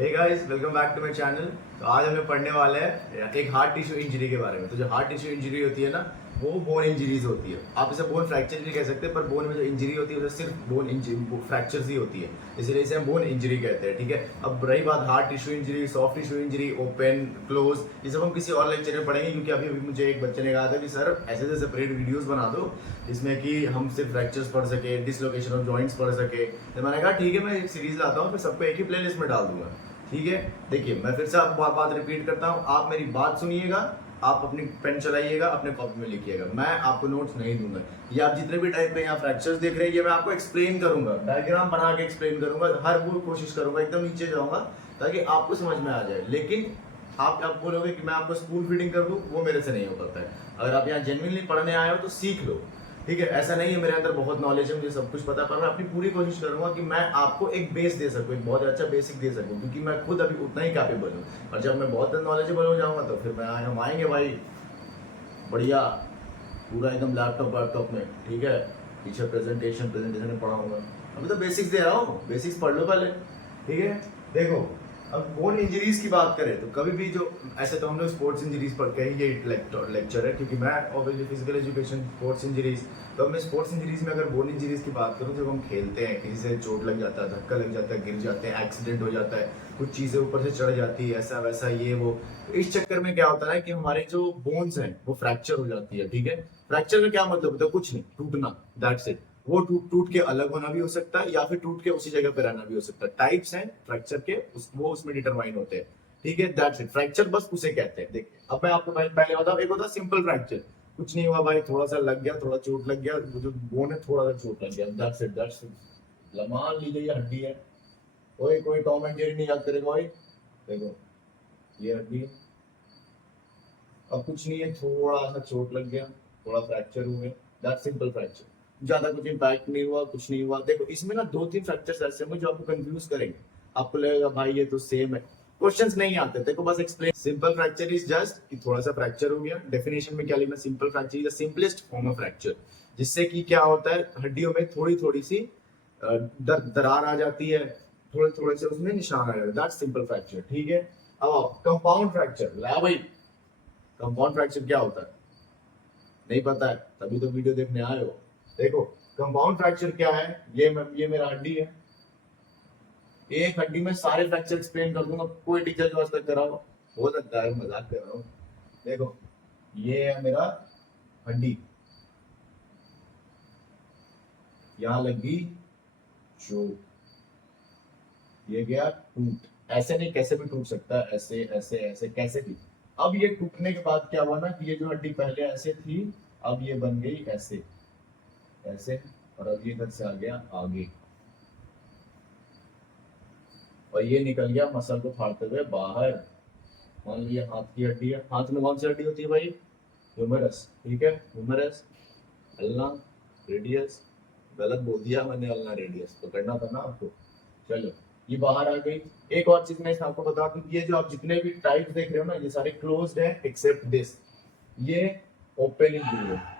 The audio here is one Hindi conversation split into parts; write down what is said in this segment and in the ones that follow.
Hey guys, welcome back to my channel. तो आज हम लोग पढ़ने वाले हैं एक हार्ट टिश्यू इंजरी के बारे में। तो जो हार्ट टिश्यू इंजरी होती है ना, वो बोन इंजरीज होती है। आप इसे बोन फ्रैक्चर नहीं कह सकते, पर बोन में जो इंजरी होती है वो सिर्फ बोन इंजरी फ्रैक्चर्स ही होती है, इसलिए इसे हम बोन इंजरी कहते हैं। ठीक है, अब रही बात heart tissue injury, soft tissue injury, open, close, ये सब हम किसी और लेक्चर में पढ़ेंगे, क्योंकि अभी अभी मुझे एक बच्चे ने कहा था कि सर ऐसे ऐसे सेपरेट वीडियोस बना दो जिसमें कि हम सिर्फ फ्रैक्चर्स पढ़ सके, डिसलोकेशन ऑफ जॉइंट्स पढ़ सके। तो मैंने कहा ठीक है, मैं एक सीरीज लाता हूँ, फिर सबको एक ही प्लेलिस्ट में डाल दूंगा। ठीक है, देखिए मैं फिर से आपको बात रिपीट करता हूँ, आप मेरी बात सुनिएगा, आप अपनी पेन चलाइएगा, अपने कॉपी में लिखिएगा, मैं आपको नोट्स नहीं दूंगा। ये आप जितने भी टाइप पे यहाँ फ्रैक्चर्स देख रहे हैं, ये मैं आपको एक्सप्लेन करूंगा, डायग्राम बना के एक्सप्लेन करूंगा, हर वो कोशिश करूंगा, एकदम नीचे जाऊंगा ताकि आपको समझ में आ जाए। लेकिन आप बोलोगे कि मैं आपको स्कूल फीडिंग कर दूं, वो मेरे से नहीं हो पाता है। अगर आप यहाँ जेन्युइनली पढ़ने आए हो तो सीख लो। ठीक है, ऐसा नहीं है मेरे अंदर बहुत नॉलेज है, मुझे सब कुछ पता है, पर मैं अपनी पूरी कोशिश करूंगा कि मैं आपको एक बेस दे सकूं, एक बहुत अच्छा बेसिक दे सकूं, क्योंकि मैं खुद अभी उतना ही कैपेबल हूं। और जब मैं बहुत नॉलेजेबल हो जाऊंगा तो फिर हम आएंगे भाई बढ़िया, पूरा एकदम लैपटॉप में। ठीक है, पीछे प्रेजेंटेशन प्रेजेंटेशन में पढ़ाऊंगा। अभी तो बेसिक्स दे रहा हूँ, बेसिक्स पढ़ लो पहले। ठीक है, देखो अब बोन इंजरीज की बात करें तो कभी भी जो, ऐसे तो हम लोग स्पोर्ट्स इंजरीज पर कहीं ये लेक्चर है, क्योंकि मैं obviously physical education sports injuries, तो मैं स्पोर्ट्स इंजरीज में अगर बोन इंजरीज की बात करूँ, जब हम खेलते हैं, किसी से चोट लग जाता है, धक्का लग जाता है, गिर जाते हैं, एक्सीडेंट हो जाता है, कुछ चीजें ऊपर से चढ़ जाती है, ऐसा वैसा ये वो, तो इस चक्कर में क्या होता है कि हमारे जो बोन्स हैं वो फ्रैक्चर हो जाती है। ठीक है, फ्रैक्चर का क्या मतलब होता है? कुछ नहीं, टूटना, दैट्स इट। वो टूट टूट के अलग होना भी हो सकता है, या फिर टूट के उसी जगह पे रहना भी हो सकता है। टाइप्स हैं फ्रैक्चर के, वो उसमें डिटरमाइन होते हैं। ठीक है, दैट्स इट, फ्रैक्चर बस उसे कहते हैं। देखिए अब मैं आपको पहले बताऊं, एक होता है सिंपल फ्रैक्चर, कुछ नहीं हुआ भाई, थोड़ा सा लग गया, थोड़ा चोट लग गया, वो जो बोन है थोड़ा सा चोट लग गया, दैट्स इट। मान लीजिए ये हड्डी है, कोई कोई टॉम एंड जेरी नहीं याद करेगा भाई। देखो ये हड्डी है, अब कुछ नहीं है, थोड़ा सा चोट लग गया, थोड़ा फ्रैक्चर हुए, दैट सिंपल फ्रैक्चर, ज्यादा कुछ इंपैक्ट नहीं हुआ, कुछ नहीं हुआ। देखो इसमें ना दो तीन फ्रैक्चर्स ऐसे होंगे जो आपको कंफ्यूज करेंगे, आपको लगेगा भाई ये तो सेम है, क्वेश्चंस नहीं आते। देखो बस explain, simple fracture is just कि थोड़ा सा फ्रैक्चर हो गया। डेफिनेशन में क्या लिखना? Simple fracture is the simplest form of fracture, जिससे कि क्या होता है, हड्डियों में थोड़ी थोड़ी सी दरार आ जाती है, थोड़े थोड़े से उसमें निशान आ जाता है, दैट सिंपल फ्रैक्चर। ठीक है, अब कंपाउंड फ्रैक्चर, ला भाई कंपाउंड फ्रैक्चर क्या होता है? नहीं पता है तभी तो वीडियो देखने आए हो। देखो कंपाउंड फ्रैक्चर क्या है, ये मेरा हड्डी है, एक हड्डी में सारे फ्रैक्चर एक्सप्लेन कर दूंगा, कोई टीचर जो आज तक करा हो सकता है, मजाक कर रहा हूँ। देखो ये है मेरा हड्डी, यहाँ लगी चोट, ये गया टूट, ऐसे नहीं कैसे भी टूट सकता है, ऐसे ऐसे ऐसे कैसे भी। अब ये टूटने के बाद क्या हुआ ना कि ये जो हड्डी पहले ऐसे थी, अब ये बन गई ऐसे ऐसे, और अब ये इधर से आ गया आगे, और ये निकल गया मसल को फाड़ते हुए बाहर। मान लिया हाथ की हड्डी है, हाथ में कौन सी हड्डी होती है भाई? ह्यूमरस। ठीक है, ह्यूमरस, अल्ना रेडियस, गलत बोल दिया मैंने, अल्ना रेडियस तो करना था ना आपको। चलो ये बाहर आ गई। एक और चीज मैं आपको बता दूं, ये जो आप जितने भी टाइप देख रहे हो ना, ये सारे क्लोज्ड है एक्सेप्ट दिस, ये ओपन इंजरी है।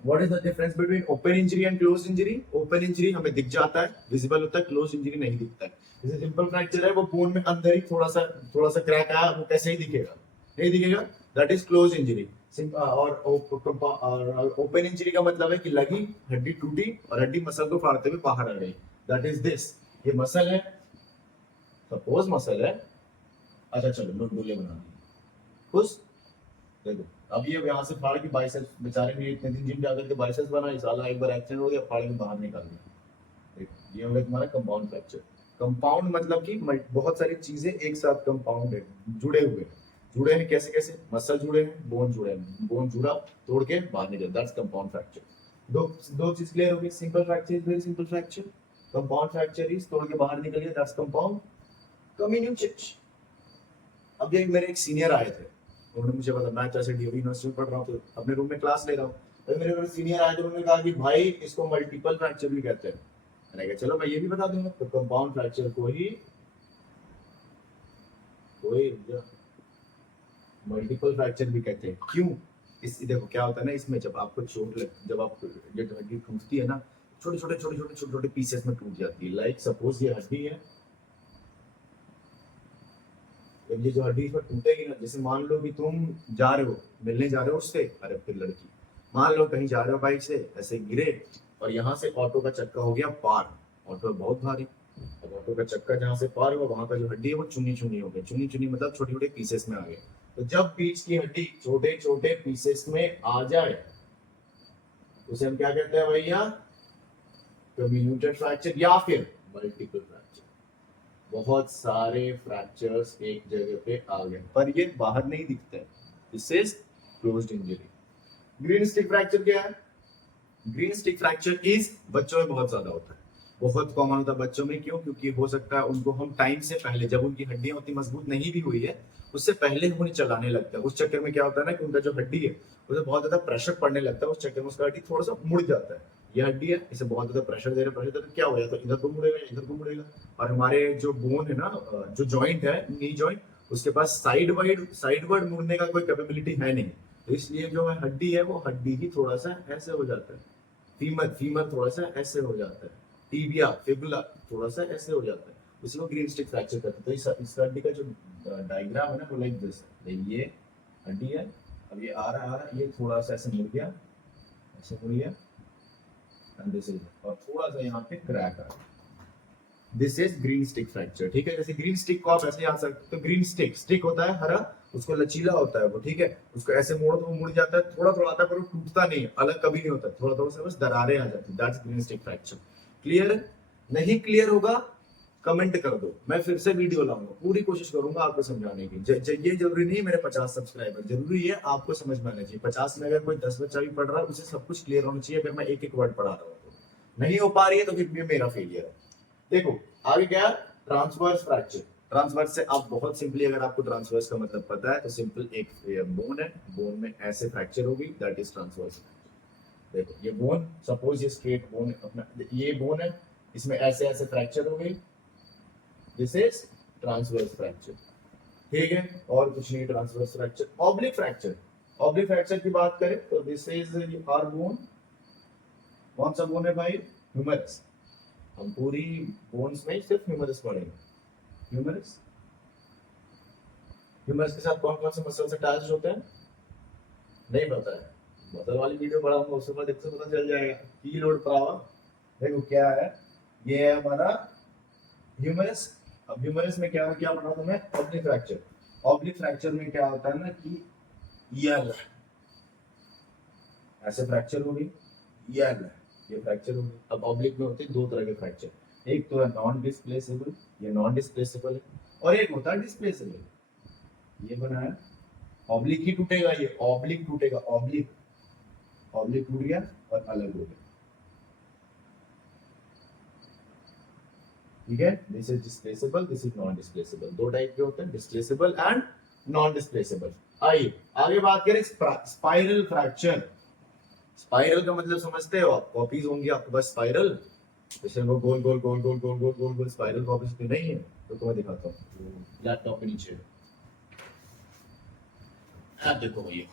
What is the difference between open injury and close injury? Open injury हमें दिख जाता है, विजिबल होता है, क्लोज इंजरी नहीं दिखता है। जैसे सिंपल फ्रैक्चर है, वो बोन में अंदर ही थोड़ा सा क्रैक आया, वो कैसे ही दिखेगा? नहीं दिखेगा, दैट इज क्लोज इंजरी। और ओपन इंजरी का मतलब है कि लगी, हड्डी टूटी और हड्डी मसल को फाड़ते हुए बाहर आ गई, दैट इज दिस। ये मसल है, सपोज मसल है, अच्छा चलो लोग बना दिए खुश। देखो अब ये यहाँ से फाड़ के बाइसेप्स, बेचारे ने इतने दिन जिम जाकर के बाइसेप्स बनाई, साला एक बार एक्सीडेंट हो गया, फाड़ के बाहर निकाल दिया। देखो ये हो गया तुम्हारा कंपाउंड फ्रैक्चर। कंपाउंड मतलब कि बहुत सारी चीजें एक साथ कंपाउंड है, जुड़े हुए। जुड़े हैं कैसे कैसे? मसल जुड़े हैं, बोन जुड़े हैं, बोन जुड़ा, तोड़ के बाहर निकल, दैट्स कंपाउंड फ्रैक्चर। दो दो चीज क्लियर हो गई, simple fracture is very simple fracture, compound fracture is तोड़ के बाहर निकल गया, दैट्स कंपाउंड कम्युनिकेशन। अब ये मेरे एक सीनियर आए थे, उन्होंने मुझे पता, मैं जैसे डीओ यूनिवर्सिटी में पढ़ रहा हूँ तो अपने रूम में क्लास ले रहा हूँ, तो मेरे सीनियर आए थे, उन्होंने कहा कि भाई इसको मल्टीपल फ्रैक्चर भी कहते हैं। मैंने कहा चलो मैं ये भी बता दूंगा, तो कंपाउंड फ्रैक्चर को ही मल्टीपल फ्रैक्चर भी कहते हैं। क्यों? इस देखो क्या होता है ना, इसमें जब आपको चोट लग, जब आप, जब हड्डी टूटती है ना, छोटे छोटे पीसेस में टूट जाती है। लाइक सपोज ये हड्डी है, जब ये जो हड्डी इसमें टूटेगी ना, जैसे मान लो कि तुम जा रहे हो, मिलने जा रहे हो उससे, अरे फिर लड़की, मान लो कहीं जा रहे हो बाइक से, ऐसे गिरे और यहाँ से ऑटो का चक्का हो गया पार, ऑटो बहुत भारी, अब ऑटो का चक्का जहाँ से पार हुआ वहां का जो हड्डी है वो चुनी चुनी हो गई, चुनी चुनी मतलब छोटे छोटे पीसेस में आ गए। तो जब बीच की हड्डी छोटे छोटे पीसेस में आ जाए उसे हम क्या कहते हैं भैया, कम्यूटेड फ्रैक्चर या फिर मल्टीपल फ्रैक्चर। बहुत सारे फ्रैक्चर्स एक जगह पे आ गए पर ये बाहर नहीं दिखते, this is closed injury. Green stick fracture क्या है? ग्रीन स्टिक फ्रैक्चर इज बच्चों में बहुत ज्यादा होता है, बहुत कॉमन होता है बच्चों में। क्यों? क्योंकि हो सकता है उनको हम टाइम से पहले, जब उनकी हड्डियां उतनी मजबूत नहीं भी हुई है उससे पहले हम उन्हें चलाने लगता है। उस चक्कर में क्या होता है ना कि उनका जो हड्डी है उसे बहुत ज्यादा प्रेशर पड़ने लगता है, उस चक्कर में उसका हड्डी थोड़ा सा मुड़ जाता है। ये हड्डी है, इसे बहुत ज्यादा प्रेशर दे रहे तो क्या हो जाता है, इधर को मुड़ेगा इधर को मुड़ेगा। और हमारे जो बोन है ना, जो जॉइंट है नी जॉइंट, उसके पास साइडवर्ड मुड़ने का कोई कैपेबिलिटी है नहीं, तो इसलिए जो हड्डी है वो हड्डी ही थोड़ा सा ऐसे हो जाता है। फीमर थोड़ा सा ऐसे हो जाता है, टीबिया फिबुला थोड़ा सा ऐसे हो जाता है, उसी को ग्रीन स्टिक फ्रैक्चर कहते हैं। तो इस हड्डी का जो डायग्राम है ना वो लाइक दिस, ये हड्डी है, अब ये आ रहा है, ये थोड़ा सा ऐसे मुड़ गया, ऐसे मुड़ गया, एंड दिस इज, और थोड़ा सा यहाँ पे क्रैक आ रहा है, this is green stick fracture. ठीक है, जैसे ग्रीन स्टिक को आप ऐसे याद सकते हो, ग्रीन स्टिक होता है हरा, उसको लचीला होता है वो, ठीक है, उसको ऐसे मोड़ो तो वो मुड़ जाता है, थोड़ा थोड़ा आता है पर वो टूटता नहीं है, अलग कभी नहीं होता, थोड़ा थोड़ा सा बस दरारें आ जाती है, that's green stick fracture. Clear? नहीं क्लियर होगा कमेंट कर दो, मैं फिर से वीडियो लाऊंगा, पूरी कोशिश करूंगा आपको समझाने की। ये जरूरी नहीं है मेरे 50 सब्सक्राइबर, जरूरी है आपको समझ में आना चाहिए। 50 में अगर कोई 10 बच्चा भी पढ़ रहा है उसे सब कुछ क्लियर होना चाहिए, अगर मैं एक एक वर्ड पढ़ा रहा हूँ तो नहीं हो पा रही है तो फिर भी मेरा फेलियर है। देखो आगे क्या, ट्रांसवर्स फ्रैक्चर। ट्रांसवर्स से आप बहुत सिंपली, अगर आपको ट्रांसवर्स का मतलब पता है तो सिंपल, एक बोन है, बोन में ऐसे फ्रैक्चर होगी, दैट इज ट्रांसवर्स। देखो ये बोन, सपोज ये स्ट्रेट बोन अपना, ये बोन है, इसमें ऐसे ऐसे फ्रैक्चर हो गई, दिस इज ट्रांसवर्स फ्रैक्चर। ठीक है, और कुछ नहीं transverse fracture. Oblique fracture, oblique fracture की बात करें तो दिस इज आवर बोन, कौन सा बोन है भाई, ह्यूमरस। हम पूरी बोन्स में सिर्फ ह्यूमरस पढ़ेंगे, ह्यूमरस। ह्यूमरस के साथ कौन कौन से मसल्स अटैच होते हैं नहीं पता है, मसल वाली वीडियो बनाऊंगा उसके बाद देखते पता चल जाएगा। की लोड पावर, देखो क्या है, ये है हमारा ह्यूमरस। अब ह्यूमरस में क्या क्या पढ़ा था मैं, ऑब्लिक फ्रैक्चर। ऑब्लिक फ्रैक्चर में क्या होता है ना कि यल ऐसे फ्रैक्चर होगी, यल ये फ्रैक्चर होगी। अब ऑब्लिक में होते हैं दो तरह के फ्रैक्चर, एक तो है नॉन डिस्प्लेसेबल, ये नॉन डिस्प्लेसेबल है, और एक होता है डिस्प्लेसेबल। ये बना है, ऑब्लिक ही टूटेगा, ये ऑब्लिक टूटेगा, ऑब्लिक ऑब्लिक टूट गया और अलग हो गया। ठीक है, this is displaceable, this is non displaceable. दो टाइप के होते हैं, डिस्प्लेसेबल एंड नॉन डिस्प्लेसेबल। आइए आगे बात करें स्पाइरल फ्रैक्चर। स्पाइरल का मतलब समझते हो आप, कॉपीज होंगी आपके पास स्पाइरल, जैसे वो गोल गोल गोल गोल गोल गोल गोल गोल स्पाइरल कॉपीज तो नहीं है, तो तुम्हें दिखाता हूँ लैपटॉप के नीचे। आप देखो भैया,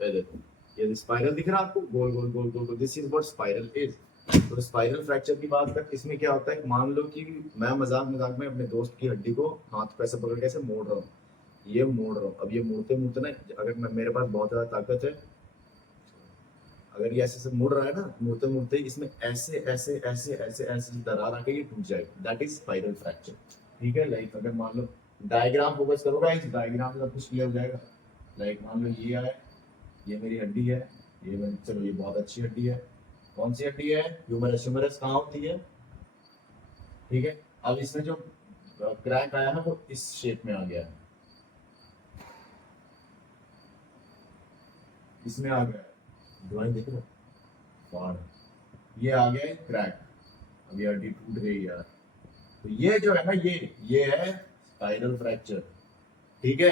ये देखो, ये स्पाइरल दिख रहा है आपको, गोल गोल गोल गोल गोल, this is what spiral is. तो स्पाइरल फ्रैक्चर की बात कर, इसमें क्या होता है, मान लो कि मैं मजाक मजाक में अपने दोस्त की हड्डी को हाथ पे ऐसे पकड़ के ऐसे मोड़ रहा हूँ, ये मोड़ रहा हूँ, अब ये मोड़ते मोड़ते ना, अगर मेरे पास बहुत ज्यादा ताकत है, अगर ये ऐसे मुड़ रहा है ना, मुड़ते मुड़ते इसमें ऐसे ऐसे ऐसे ऐसे ऐसे दरार आके ये टूट जाएगी, दैट इज स्पाइरल फ्रैक्चर। ठीक है, लाइक अगर मान लो डायग्राम फोकस करो गाइस, डायग्राम से सब कुछ क्लियर हो जाएगा। लाइक मान लो ये है, ये मेरी हड्डी है, ये चलो ये बहुत अच्छी हड्डी है, कौन सी हड्डी है, ह्यूमरस। ह्यूमरस कहाँ होती है, ठीक है। अब इसमें जो क्रैक आया है वो इस शेप में आ गया है, इसमें आ गया है, ड्राइंग देख लो, ये आ गया है क्रैक, अब ये हड्डी टूट गई यार। तो ये जो है ना, ये है स्पाइरल फ्रैक्चर। ठीक है,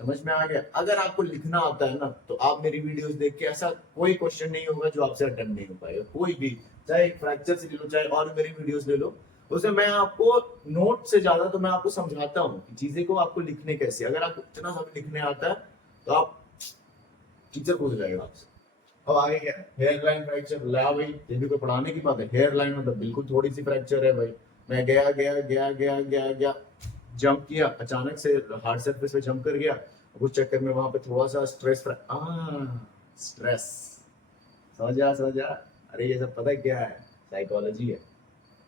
समझ में आ गया। अगर आपको लिखना आता है ना तो आप मेरी वीडियोस देख के, ऐसा कोई क्वेश्चन नहीं होगा जो आपसे अटेम्प्ट नहीं हो पाएगा, कोई भी, चाहे फ्रैक्चर से ले लो चाहे और मेरी वीडियोस ले लो, उसे मैं आपको नोट से ज्यादा तो मैं आपको समझाता हूँ कि चीजें को आपको लिखने कैसे। अगर आपको इतना सब लिखने आता है तो आप टीचर पूछ जाएगा आपसे, अब आगे क्या, हेयर लाइन फ्रैक्चर। ला भाई, ये भी कोई पढ़ाने की बात है? हेयर लाइन मतलब बिल्कुल थोड़ी सी फ्रैक्चर है भाई। मैं गया गया गया गया गया गया, जंप किया, अचानक से हार्ड सरफेस पे जंप कर गया, उस चक्कर में वहां पे थोड़ा सा स्ट्रेस। समझ जा। अरे ये सब पता है क्या है? साइकोलॉजी है।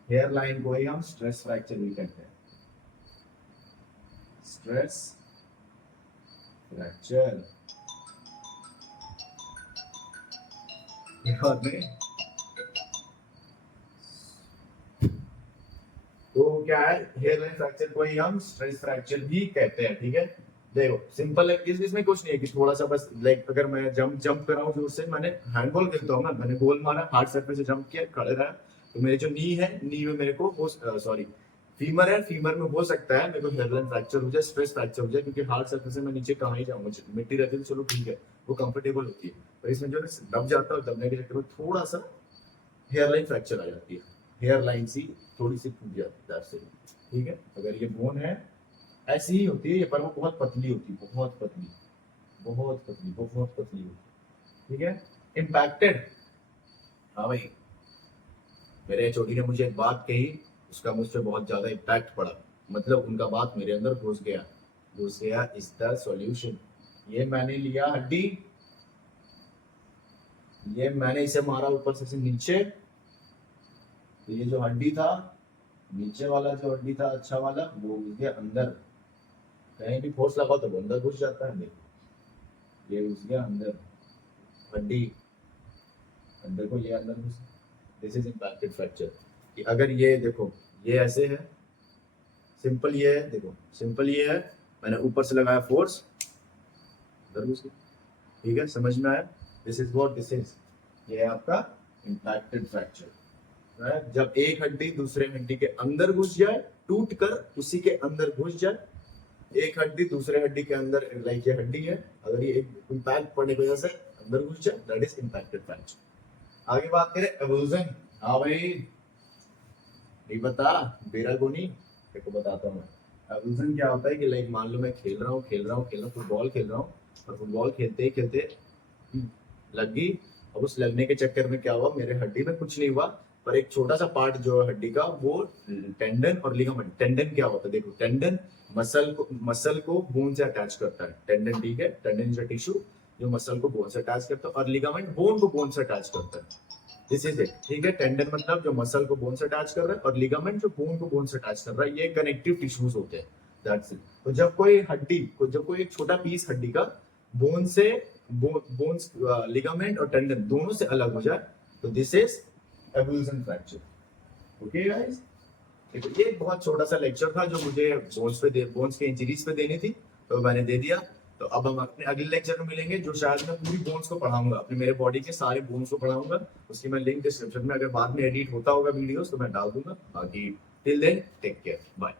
हेयर लाइन को ही हम स्ट्रेस फ्रैक्चर भी कहते हैं। स्ट्रेस फ्रैक्चर, ये बात नहीं। तो क्या है, हेयर लाइन फ्रैक्चर को ही हम स्ट्रेस फ्रैक्चर भी कहते हैं। ठीक है, देखो सिंपल है, इसमें कुछ नहीं है कि थोड़ा सा बस लाइक अगर मैं जंप कर रहा हूँ जोर से, मैंने हैंडबॉल खेलता हूँ ना, मैंने गोल मारा, हार्ड सरफेस से जंप किया, खड़े रहा, तो मेरे जो नी है, नी में मेरे को सॉरी फीमर है, फीमर में हो सकता है मेरे को हेयर लाइन फ्रैक्चर हो जाए, स्ट्रेस फ्रैक्चर हो जाए, क्योंकि हार्ड सरफेस से मैं नीचे कहाँ ही जाऊंगा, मिट्टी रहती है तो चलो ठीक है, वो कंफर्टेबल होती है, पर इसमें जो है दब जाता है, दबने के चक्कर में थोड़ा सा हेयर लाइन फ्रैक्चर आ जाती है, हेयर लाइन सी थोड़ी सी टूट जाती है से। ठीक है, अगर ये बोन है ऐसी ही होती है ये, पर वो बहुत पतली होती है, बहुत पतली, बहुत पतली, बहुत पतली होती है। ठीक है, इम्पैक्टेड। हाँ भाई, मेरे चोटी ने मुझे एक बात कही, उसका मुझ पर बहुत ज्यादा इम्पैक्ट पड़ा, मतलब उनका बात मेरे अंदर घुस गया इज द सॉल्यूशन। ये मैंने लिया हड्डी, ये मैंने इसे मारा ऊपर से नीचे, तो ये जो हड्डी था, नीचे वाला जो हड्डी था अच्छा वाला, वो घुस गया अंदर, कहीं भी फोर्स लगाओ तो वो अंदर घुस जाता है। देखो ये घुस गया अंदर, हड्डी अंदर को, ये अंदर घुस, दिस इज इम्पैक्टेड फ्रैक्चर। अगर ये देखो, ये ऐसे है, सिंपल ये है, देखो सिंपल ये है, मैंने ऊपर से लगाया फोर्स, अंदर घुस गया। ठीक है, समझ में आया? This is what this is, ये है आपका इम्पैक्टेड फ्रैक्चर। जब एक हड्डी दूसरे हड्डी के अंदर घुस जाए, टूट कर उसी के अंदर घुस जाए, एक हड्डी दूसरे हड्डी के अंदर, लाइक ये हड्डी है, अगर ये एक इम्पैक्ट पड़ने की वजह से अंदर घुस जाए, दैट इज इम्पैक्टेड फ्रैक्चर। आगे बात करें एवोल्यूशन। हाँ भाई, नहीं पता बेरागोनी, देखो बताता हूँ मैं। एवोल्यूशन क्या होता है कि लाइक मान लो मैं खेल रहा हूँ, फुटबॉल खेल रहा हूँ, और फुटबॉल खेलते ही खेलते लग गई, अब उस लगने के चक्कर में क्या हुआ, मेरे हड्डी में कुछ नहीं हुआ, पर एक छोटा सा पार्ट जो है हड्डी का, वो टेंडन और लिगामेंट। टेंडन क्या होता है, देखो टेंडन मसल को बोन से अटैच करता है, टेंडन। ठीक है, टेंडन इज अ टिश्यू जो मसल को बोन से अटैच करता है, और लिगामेंट बोन को बोन से अटैच करता है। This is it. ठीक है, टेंडन मतलब जो मसल को बोन से अटैच कर रहा है, और लिगामेंट जो बोन को बोन से अटैच कर रहा है, ये कनेक्टिव टिश्यूज होते हैं, दैट्स इट। तो जब कोई एक छोटा पीस हड्डी का बोन से बोन्स लिगामेंट और टेंडन दोनों से अलग हो जाए, तो this is evolution fracture. Okay guys, देखो ये एक बहुत छोटा सा लेक्चर था जो मुझे बोन्स के इंजरीज पे देनी थी, तो मैंने दे दिया। तो अब हम अपने अगले लेक्चर में मिलेंगे, जो शायद मैं पूरी बोन्स को पढ़ाऊंगा, अपने मेरे बॉडी के सारे बोन्स को पढ़ाऊंगा। उसकी मैं लिंक डिस्क्रिप्शन में, अगर बाद में एडिट होता होगा वीडियोस तो मैं डाल दूंगा। बाकी till then take care, bye.